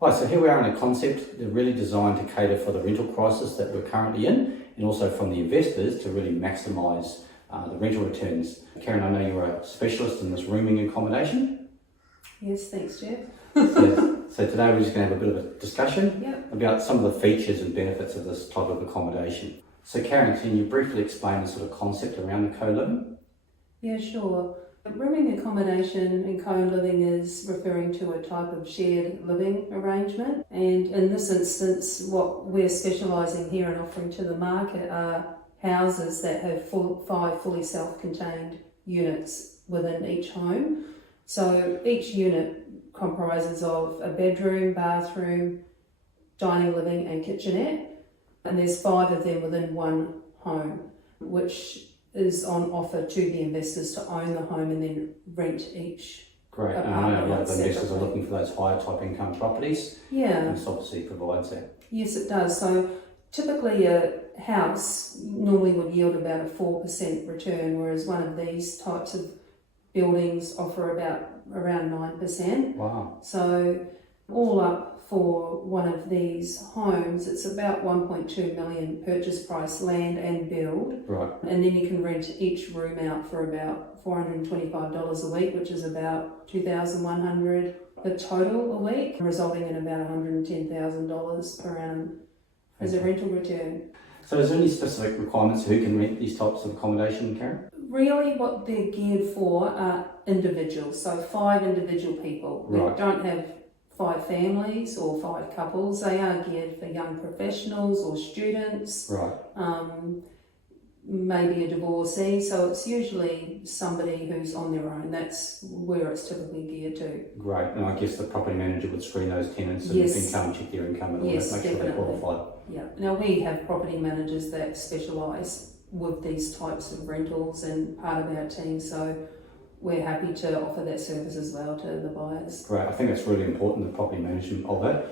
Right, so here we are in a concept that's really designed to cater for the rental crisis that we're currently in, and also from the investors to really maximise the rental returns. Karen, I know you're a specialist in this rooming accommodation. Yes, thanks, Geoff. So today we're just going to have a bit of a discussion about some of the features and benefits of this type of accommodation. So Karen, can you briefly explain the sort of concept around the co-living? Yeah, sure. Rooming accommodation and co-living is referring to a type of shared living arrangement, and in this instance what we're specialising here and offering to the market are houses that have 5 fully self-contained units within each home. So each unit comprises of a bedroom, bathroom, dining, living and kitchenette, and there's 5 of them within one home, which is on offer to the investors to own the home and then rent each. Great, and I know a lot of investors are looking for those higher type income properties. Yeah. And this obviously provides that. Yes, it does. So typically a house normally would yield about a 4% return, whereas one of these types of buildings offer about around 9%. Wow. So all up for one of these homes, it's about 1.2 million purchase price, land and build. Right. And then you can rent each room out for about $425 a week, which is about $2,100 a total a week, resulting in about $110,000 per annum as a rental return. So is there any specific requirements who can rent these types of accommodation, Karen? Really what they're geared for are individuals, so 5 individual people. Right. We don't have 5 families or 5 couples. They are geared for young professionals or students. Right. Maybe a divorcee, so it's usually somebody who's on their own. That's where it's typically geared to. Great, and I guess the property manager would screen those tenants and income, check their income and all that, make sure they're qualified. Yeah, now we have property managers that specialise with these types of rentals and part of our team, so we're happy to offer that service as well to the buyers. Great, I think it's really important, the property management of it.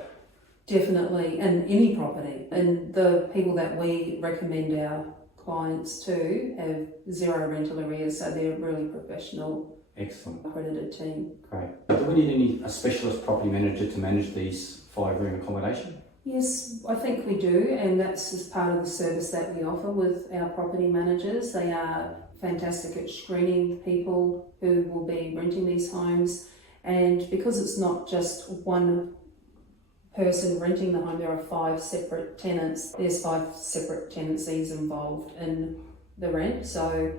Definitely, and any property. And the people that we recommend our clients to have 0 rental arrears, so they're a really professional, excellent, accredited team. Great. Do we need a specialist property manager to manage these 5-room accommodation? Yes, I think we do, and that's as part of the service that we offer with our property managers. They are fantastic at screening people who will be renting these homes, and because it's not just one person renting the home, there are 5 separate tenants. There's 5 separate tenancies involved in the rent, so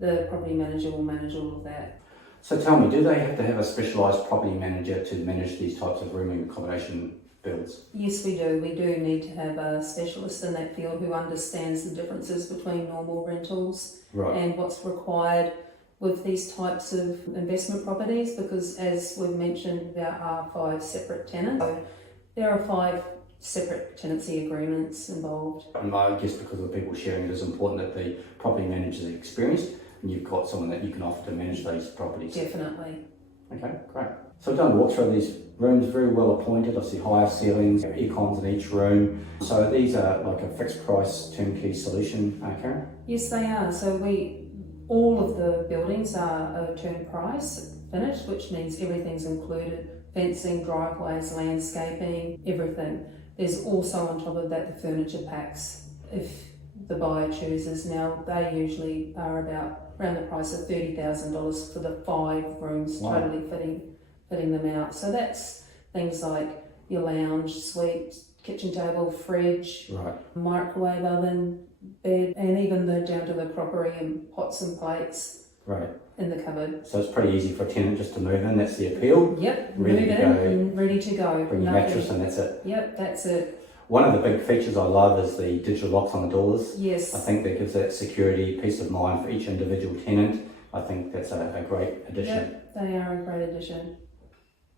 the property manager will manage all of that. So tell me, do they have to have a specialised property manager to manage these types of rooming accommodation builds? Yes, we do. We do need to have a specialist in that field who understands the differences between normal rentals and what's required with these types of investment properties, because as we've mentioned, there are 5 separate tenants. So there are 5 separate tenancy agreements involved. And I guess because of the people sharing, it is important that the property manager is experienced and you've got someone that you can offer to manage these properties. Definitely. Okay, great. So I've done a walk through these rooms, very well appointed, obviously higher ceilings, aircons in each room. So these are like a fixed price turnkey solution, Karen? Yes, they are. So all of the buildings are a turn price finish, which means everything's included. Fencing, driveways, landscaping, everything. There's also on top of that the furniture packs if the buyer chooses. Now they usually are around the price of $30,000 for the 5 rooms, totally fitting them out. So that's things like your lounge, suite, kitchen table, fridge, microwave oven, bed, and even down to the crockery and pots and plates. In the cupboard. So it's pretty easy for a tenant just to move in, that's the appeal. Yep, move in and ready to go. Bring your mattress and that's it. Yep, that's it. One of the big features I love is the digital locks on the doors. Yes. I think that gives that security, peace of mind for each individual tenant. I think that's a great addition. Yep, they are a great addition.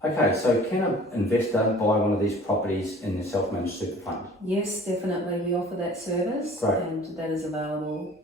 Okay, so can an investor buy one of these properties in their self-managed super fund? Yes, definitely. We offer that service. Great. And that is available.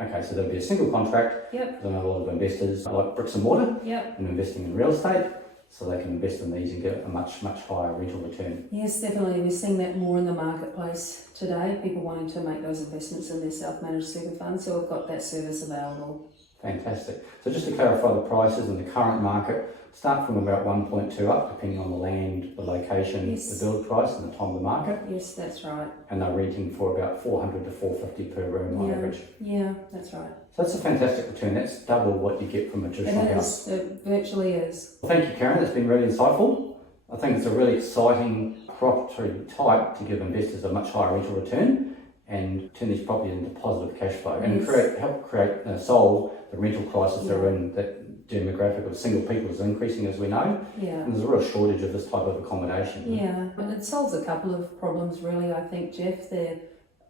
Okay, so there'll be a single contract. Yep. I know a lot of investors like bricks and mortar and investing in real estate, so they can invest in these and get a much higher rental return. Yes, definitely. We're seeing that more in the marketplace today, people wanting to make those investments in their self-managed super funds, so we've got that service available. Fantastic. So just to clarify the prices in the current market, start from about 1.2 up, depending on the land, the location, Yes. the build price and the time of the market. Yes, that's right. And they're renting for about 400 to 450 per room on average. Yeah, that's right. So that's a fantastic return. That's double what you get from a traditional house. It virtually is. Well, thank you, Karen. That's been really insightful. I think it's a really exciting property type to give investors a much higher rental return and turn these properties into positive cash flow and solve the rental crisis they're in. That demographic of single people is increasing, as we know, Yeah. and there's a real shortage of this type of accommodation. Yeah, but it solves a couple of problems really, I think, Geoff, the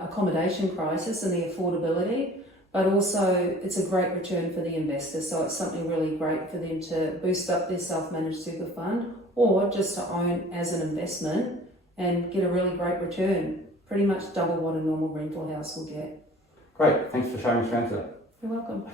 accommodation crisis and the affordability, but also it's a great return for the investor, so it's something really great for them to boost up their self-managed super fund or just to own as an investment and get a really great return, pretty much double what a normal rental house will get. Great, thanks for showing us around today. You're welcome.